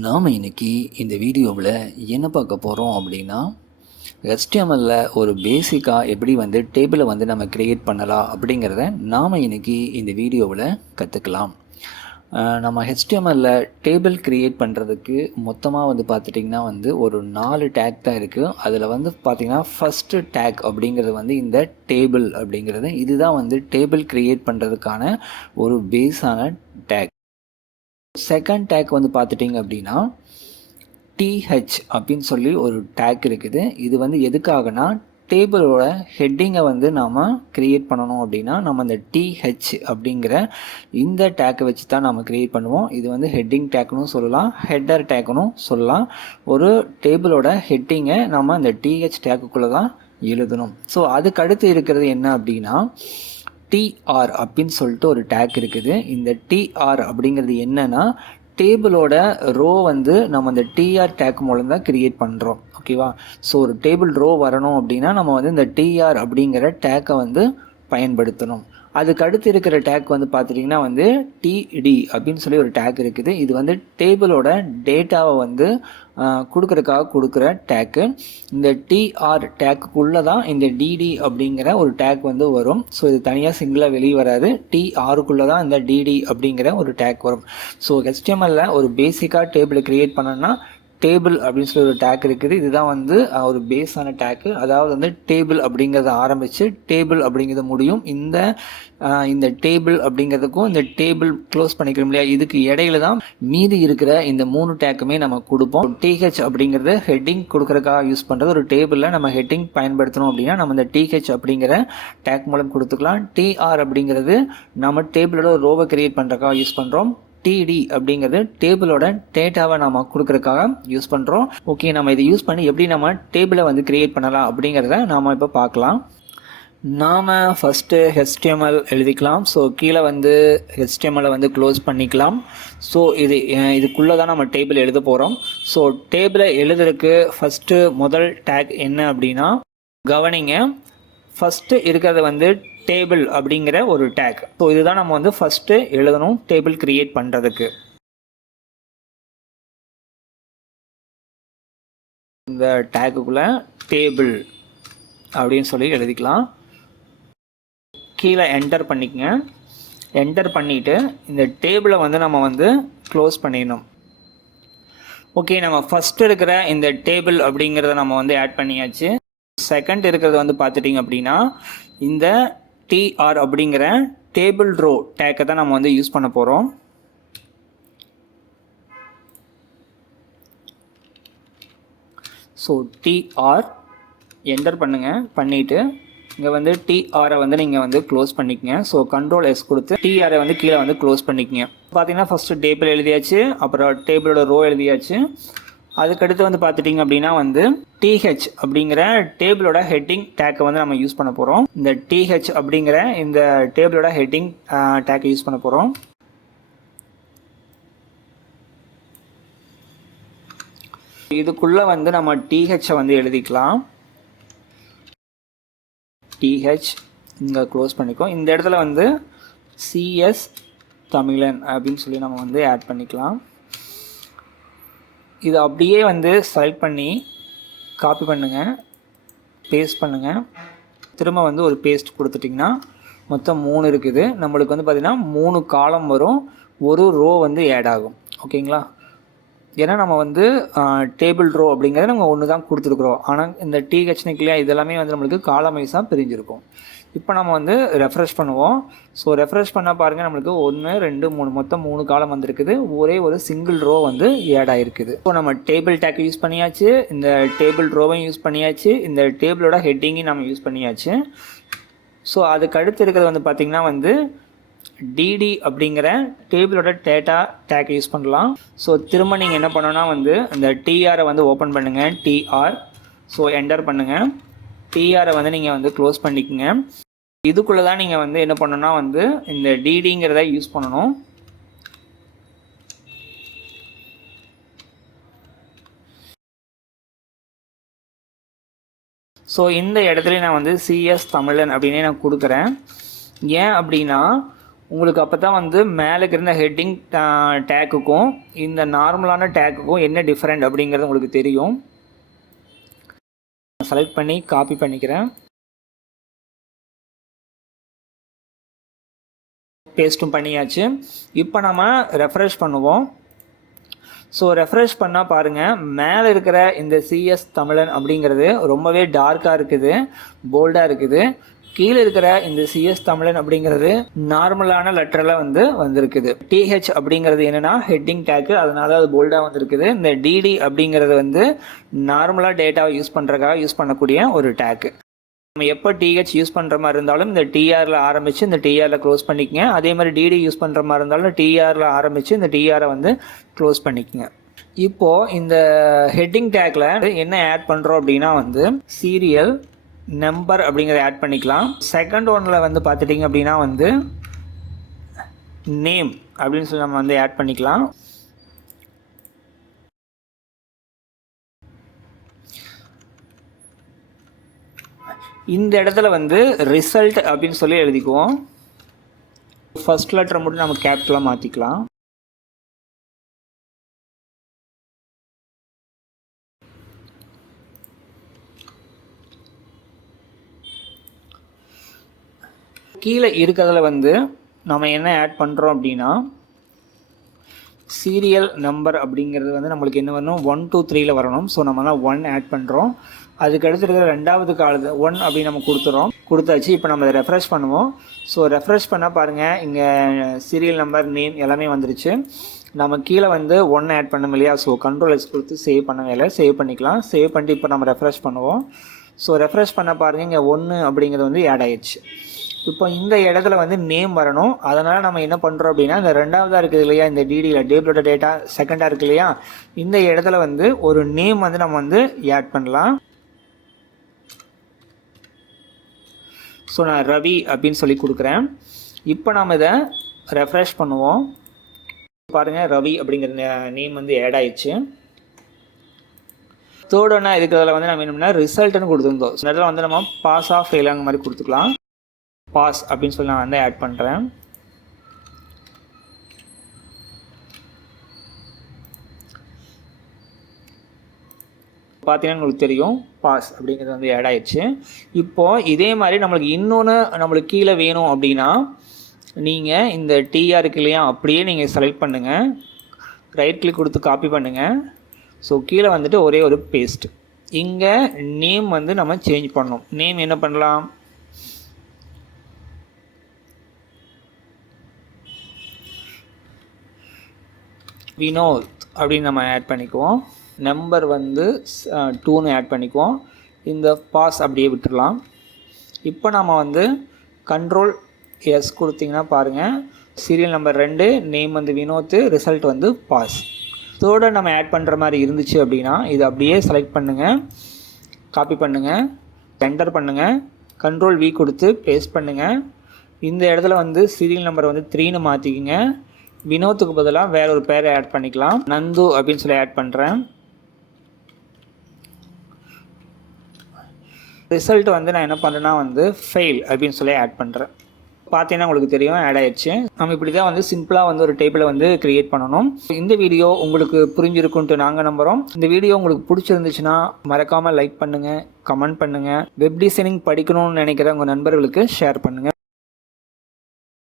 நாம் இன்னைக்கு இந்த வீடியோவில் என்ன பார்க்க போகிறோம் அப்படின்னா HTMLல ஒரு பேசிக்காக எப்படி டேபிளை நம்ம க்ரியேட் பண்ணலாம் அப்படிங்கிறத நாம் இன்னைக்கு இந்த வீடியோவில் கற்றுக்கலாம். நம்ம HTMLல டேபிள் க்ரியேட் பண்ணுறதுக்கு மொத்தமாக பார்த்துட்டிங்கன்னா ஒரு 4 டேக் தான் இருக்குது. அதில் பார்த்திங்கன்னா ஃபஸ்ட்டு டேக் அப்படிங்கிறது இந்த டேபிள் அப்படிங்கிறது இதுதான் டேபிள் க்ரியேட் பண்ணுறதுக்கான ஒரு பேஸான டேக். செகண்ட் டேக் பார்த்துட்டிங்க அப்படின்னா TH அப்படின்னு சொல்லி ஒரு டேக் இருக்குது. இது எதுக்காகனா டேபிளோட ஹெட்டிங்கை நாம் க்ரியேட் பண்ணணும் அப்படின்னா நம்ம இந்த TH அப்படிங்கிற இந்த டேக்கை வச்சு தான் நம்ம க்ரியேட் பண்ணுவோம். இது ஹெட்டிங் டேக்னு சொல்லலாம், ஹெட்டர் டேக்னு சொல்லலாம். ஒரு டேபிளோட ஹெட்டிங்கை நம்ம இந்த TH டேக்குக்குள்ளே தான் எழுதணும். ஸோ அதுக்கு அடுத்து இருக்கிறது என்ன அப்படின்னா TR அப்படின்னு சொல்லிட்டு ஒரு டேக் இருக்குது. இந்த TR அப்படிங்கிறது என்னன்னா டேபிளோட ரோ நம்ம இந்த TR டேக் மூலம் தான் கிரியேட் பண்ணுறோம். ஓகேவா? ஸோ ஒரு டேபிள் ரோ வரணும் அப்படின்னா நம்ம இந்த TR அப்படிங்கிற டேக்கை பயன்படுத்தணும். அதுக்கு அடுத்து இருக்கிற டேக் பார்த்துட்டிங்கன்னா TD அப்படின்னு சொல்லி ஒரு டேக் இருக்குது. இது டேபிளோட டேட்டாவை கொடுக்குறதுக்காக கொடுக்குற டேக்கு. இந்த TR டேக்குள்ளே தான் இந்த DD அப்படிங்கிற ஒரு டேக் வரும். ஸோ இது தனியாக சிங்கிளாக வெளியே வராது. TRக்குள்ளே தான் இந்த DD அப்படிங்கிற ஒரு டேக் வரும். ஸோ HTMLல ஒரு பேசிக்காக டேபிளை க்ரியேட் பண்ணோன்னா டேபிள் அப்படின்னு சொல்லி ஒரு டேக் இருக்குது. இதுதான் ஒரு பேஸான டேக்கு. அதாவது டேபிள் அப்படிங்கிறத ஆரம்பித்து டேபிள் அப்படிங்கிறது முடியும். இந்த டேபிள் அப்படிங்கிறதுக்கும் இந்த டேபிள் க்ளோஸ் பண்ணிக்கிறோம் இல்லையா, இதுக்கு இடையில தான் மீதி இருக்கிற இந்த 3 டேக்குமே நம்ம கொடுப்போம். TH அப்படிங்கிறது ஹெட்டிங் கொடுக்குறதுக்காக யூஸ் பண்ணுறது. ஒரு டேபிளில் நம்ம ஹெட்டிங் பயன்படுத்தணும் அப்படின்னா நம்ம இந்த TH அப்படிங்கிற டேக் மூலம் கொடுத்துக்கலாம். TR அப்படிங்கிறது நம்ம டேபிளோட ரோவை கிரியேட் பண்ணுறதுக்காக யூஸ் பண்ணுறோம். TD அப்படிங்கிறது டேபிளோட டேட்டாவை நம்ம கொடுக்கறதுக்காக யூஸ் பண்ணுறோம். ஓகே, நம்ம இதை யூஸ் பண்ணி எப்படி நம்ம டேபிளை கிரியேட் பண்ணலாம் அப்படிங்கிறத நாம் இப்போ பார்க்கலாம். நாம் ஃபஸ்ட்டு HTML எழுதிக்கலாம். ஸோ கீழே HTML க்ளோஸ் பண்ணிக்கலாம். ஸோ இதுக்குள்ளே தான் நம்ம டேபிள் எழுத போகிறோம். ஸோ டேபிளை எழுதுறதுக்கு ஃபஸ்ட்டு முதல் டேக் என்ன அப்படின்னா கவனிங்க. ஃபஸ்ட்டு இருக்கிறது டேபிள் அப்படிங்கிற ஒரு டேக். ஸோ இதுதான் நம்ம ஃபஸ்ட்டு எழுதணும் டேபிள் கிரியேட் பண்ணுறதுக்கு. இந்த டேக்குக்குள்ளே டேபிள் அப்படின்னு சொல்லி எழுதிக்கலாம். கீழே என்டர் பண்ணிக்கங்க. என்டர் பண்ணிவிட்டு இந்த டேபிளை நம்ம க்ளோஸ் பண்ணிடணும். ஓகே, நம்ம ஃபஸ்ட்டு இருக்கிற இந்த டேபிள் அப்படிங்கிறத நம்ம ஆட் பண்ணியாச்சு. செகண்ட் இருக்கிறது பார்த்துட்டிங்க அப்படின்னா இந்த TR அப்படிங்கிற டேபிள் ரோ டேக்கை தான் நம்ம யூஸ் பண்ண போகிறோம். ஸோ TR என்டர் பண்ணுங்கள். பண்ணிவிட்டு இங்கே TRஐ நீங்கள் க்ளோஸ் பண்ணிக்கங்க. ஸோ Ctrl+S கொடுத்து TRஐ கீழே க்ளோஸ் பண்ணிக்கங்க. பார்த்தீங்கன்னா ஃபஸ்ட்டு டேபிள் எழுதியாச்சு, அப்புறம் டேபிளோட ரோ எழுதியாச்சு. அதுக்கடுத்து பார்த்துட்டிங்க அப்படின்னா TH அப்படிங்கிற டேபிளோட ஹெட்டிங் டேக்கை நம்ம யூஸ் பண்ண போகிறோம். இந்த TH அப்படிங்கிற இந்த டேபிளோட ஹெட்டிங் டேக்கை யூஸ் பண்ண போகிறோம். இதுக்குள்ளே நம்ம THஐ எழுதிக்கலாம். TH இங்கே க்ளோஸ் பண்ணிக்கோ. இந்த இடத்துல CS தமிழன் அப்படின்னு சொல்லி நம்ம ஆட் பண்ணிக்கலாம். இது அப்படியே செலக்ட் பண்ணி காப்பி பண்ணுங்கள், பேஸ்ட் பண்ணுங்கள். திரும்ப ஒரு பேஸ்ட் கொடுத்துட்டிங்கன்னா மொத்தம் 3 இருக்குது. நம்மளுக்கு பார்த்திங்கன்னா 3 காலம் வரும், ஒரு ரோ ஆட் ஆகும். ஓகேங்களா? ஏன்னா நம்ம டேபிள் ரோ அப்படிங்கிறத நம்ம ஒன்று தான் கொடுத்துருக்குறோம். ஆனால் இந்த THனுக்கு இல்லையா, இதெல்லாமே நம்மளுக்கு காலம் வைஸாக பிரிஞ்சிருக்கும். இப்போ நம்ம ரெஃப்ரெஷ் பண்ணுவோம். ஸோ ரெஃப்ரெஷ் பண்ணால் பாருங்கள், நம்மளுக்கு 1 2 3 மொத்தம் 3 காலம் வந்திருக்குது. ஒரே ஒரு சிங்கிள் ரோ ஆட் ஆகிருக்குது. ஸோ நம்ம டேபிள் டேக்கை யூஸ் பண்ணியாச்சு, இந்த டேபிள் ரோவையும் யூஸ் பண்ணியாச்சு, இந்த டேபிளோட ஹெட்டிங்கையும் நம்ம யூஸ் பண்ணியாச்சு. ஸோ அதுக்கு அடுத்து இருக்கிறது பார்த்திங்கன்னா DD அப்படிங்கிற டேபிளோட டேட்டா டேக்கை யூஸ் பண்ணலாம். ஸோ திரும்ப நீங்கள் என்ன பண்ணணும்னா இந்த TRஐ ஓப்பன் பண்ணுங்கள். TR. ஸோ என்டர் பண்ணுங்கள். TRஐ நீங்கள் க்ளோஸ் பண்ணிக்கோங்க. இதுக்குள்ளே தான் நீங்கள் என்ன பண்ணணும்னா இந்த DDங்கிறத யூஸ் பண்ணணும். ஸோ இந்த இடத்துல நான் CS தமிழன் அப்படின்னே நான் கொடுக்குறேன். ஏன் அப்படின்னா உங்களுக்கு அப்போ தான் வந்து மேலே இருந்த ஹெட்டிங் டேக்குக்கும் இந்த நார்மலான டேக்குக்கும் என்ன டிஃப்ரெண்ட் அப்படிங்கிறது உங்களுக்கு தெரியும். செலக்ட் பண்ணி காப்பி பண்ணிக்கிறேன். பேஸ்ட்டும் பண்ணியாச்சு. இப்போ நம்ம ரெஃப்ரெஷ் பண்ணுவோம். ஸோ ரெஃப்ரெஷ் பண்ணால் பாருங்கள், மேலே இருக்கிற இந்த சிஎஸ் தமிழன் அப்படிங்கிறது ரொம்பவே டார்க்காக இருக்குது, போல்டாக இருக்குது. கீழே இருக்கிற இந்த சிஎஸ் தமிழன் அப்படிங்கிறது நார்மலான லெட்டரில் வந்திருக்குது. டிஹெச் அப்படிங்கிறது என்னென்னா ஹெட்டிங் டேக்கு, அதனால அது போல்டாக வந்திருக்குது. இந்த டிடி அப்படிங்கிறது நார்மலாக டேட்டாவை யூஸ் பண்ணுறதுக்காக யூஸ் பண்ணக்கூடிய ஒரு டேக்கு. நம்ம எப்போ டிஹெச் யூஸ் பண்ணுற மாதிரி இருந்தாலும் இந்த டிஆரில் ஆரம்பித்து இந்த டிஆரில் க்ளோஸ் பண்ணிக்கங்க. அதே மாதிரி டிடி யூஸ் பண்ணுற மாதிரி இருந்தாலும் டிஆரில் ஆரம்பித்து இந்த டிஆரை க்ளோஸ் பண்ணிக்கங்க. இப்போது இந்த ஹெட்டிங் டேக்கில் என்ன ஆட் பண்ணுறோம் அப்படின்னா சீரியல் நம்பர் அப்படிங்கிறத ஆட் பண்ணிக்கலாம். செகண்ட் ஒன்னில் பார்த்துட்டிங்க அப்படின்னா நேம் அப்படின்னு சொல்லி நம்ம ஆட் பண்ணிக்கலாம். இந்த இடத்துல ரிசல்ட் அப்படின்னு சொல்லி எழுதிக்குவோம். ஃபர்ஸ்ட் லெட்டரை மட்டும் நம்ம கேபிட்டலாக மாற்றிக்கலாம். கீழே இருக்கிறதுல நம்ம என்ன ஆட் பண்ணுறோம் அப்படின்னா சீரியல் நம்பர் அப்படிங்கிறது நம்மளுக்கு என்ன வரணும், 1 2 3ல் வரணும். ஸோ நம்ம தான் 1 ஆட் பண்ணுறோம். அதுக்கு அடுத்து இருக்கிற ரெண்டாவது காலது 1 அப்படின்னு நம்ம கொடுத்தாச்சு. இப்போ நம்ம அதை ரெஃப்ரெஷ் பண்ணுவோம். ஸோ ரெஃப்ரெஷ் பண்ணால் பாருங்கள், இங்கே சீரியல் நம்பர், நேம் எல்லாமே வந்துருச்சு. நம்ம கீழே 1 ஆட் பண்ணோம் இல்லையா, ஸோ Ctrl+X கொடுத்து சேவ் பண்ண வேலை சேவ் பண்ணிக்கலாம். சேவ் பண்ணிட்டு இப்போ நம்ம ரெஃப்ரெஷ் பண்ணுவோம். ஸோ ரெஃப்ரெஷ் பண்ண பாருங்கள், இங்கே 1 அப்படிங்கிறது ஆட் ஆயிடுச்சு. இப்போ இந்த இடத்துல நேம் வரணும். அதனால் நம்ம என்ன பண்ணுறோம் அப்படின்னா, இந்த ரெண்டாவதாக இருக்குது இல்லையா, இந்த டிடியில் டேபிளோட டேட்டா செகண்டாக இருக்குது இல்லையா, இந்த இடத்துல ஒரு நேம் நம்ம ஆட் பண்ணலாம். ஸோ நான் ரவி அப்படின்னு சொல்லி கொடுக்குறேன். இப்போ நாம் இதை ரெஃப்ரெஷ் பண்ணுவோம். பாருங்கள், ரவி அப்படிங்கிற நேம் ஆட் ஆயிடுச்சு. தேர்ட் ஒன்றா இருக்கிறதுல நம்ம என்னன்னா ரிசல்ட்னு கொடுத்துருந்தோம். இந்த இடத்துல நம்ம பாஸ் ஆஃப் ஃபெயிலாங்க மாதிரி கொடுத்துக்கலாம். பாஸ் அப்படின்னு சொல்லி நான் ஆட் பண்ணுறேன். பார்த்தீங்கன்னா உங்களுக்கு தெரியும், பாஸ் அப்படிங்கிறது ஆட் ஆயிடுச்சு. இப்போது இதே மாதிரி நம்மளுக்கு கீழே வேணும் அப்படின்னா நீங்கள் இந்த டிஆர் இருக்கு இல்லையா, அப்படியே நீங்கள் செலக்ட் பண்ணுங்கள். ரைட் கிளிக் கொடுத்து காப்பி பண்ணுங்கள். ஸோ கீழே ஒரே ஒரு பேஸ்ட். இங்கே நேம் நம்ம சேஞ்ச் பண்ணணும். நேம் என்ன பண்ணலாம், வினோத் அப்படின்னு நம்ம ஆட் பண்ணிக்குவோம். நம்பர் 2ன்னு ஆட் பண்ணிக்குவோம். இந்த பாஸ் அப்படியே விட்டுடலாம். இப்போ நாம் Ctrl+S கொடுத்திங்கன்னா பாருங்கள், serial number 2, name Vinod, result pass. தேர்டை நம்ம ஆட் பண்ணுற மாதிரி இருந்துச்சு அப்படின்னா இது அப்படியே செலக்ட் பண்ணுங்கள், காப்பி பண்ணுங்கள், என்டர் பண்ணுங்கள், Ctrl+V கொடுத்து பேஸ்ட் பண்ணுங்கள். இந்த இடத்துல சீரியல் நம்பர் 3ன்னு மாற்றிக்கிங்க. வினோத்துக்கு பதிலாக வேற ஒரு பேரை ஆட் பண்ணிக்கலாம். நந்து அப்படின்னு சொல்லி ஆட் பண்ணுறேன். ரிசல்ட் நான் என்ன பண்ணுறேன்னா ஃபெயில் அப்படின்னு சொல்லி ஆட் பண்ணுறேன். பார்த்தீங்கன்னா உங்களுக்கு தெரியும், ஆட் ஆயிடுச்சு. நம்ம இப்படி தான் சிம்பிளாக ஒரு டேபிளை கிரியேட் பண்ணணும். இந்த வீடியோ உங்களுக்கு புரிஞ்சிருக்குன்ட்டு நாங்கள் நம்புகிறோம். இந்த வீடியோ உங்களுக்கு பிடிச்சிருந்துச்சுன்னா மறக்காமல் லைக் பண்ணுங்கள், கமெண்ட் பண்ணுங்கள். வெப் டிசைனிங் படிக்கணும்னு நினைக்கிற உங்கள் நண்பர்களுக்கு ஷேர் பண்ணுங்கள்.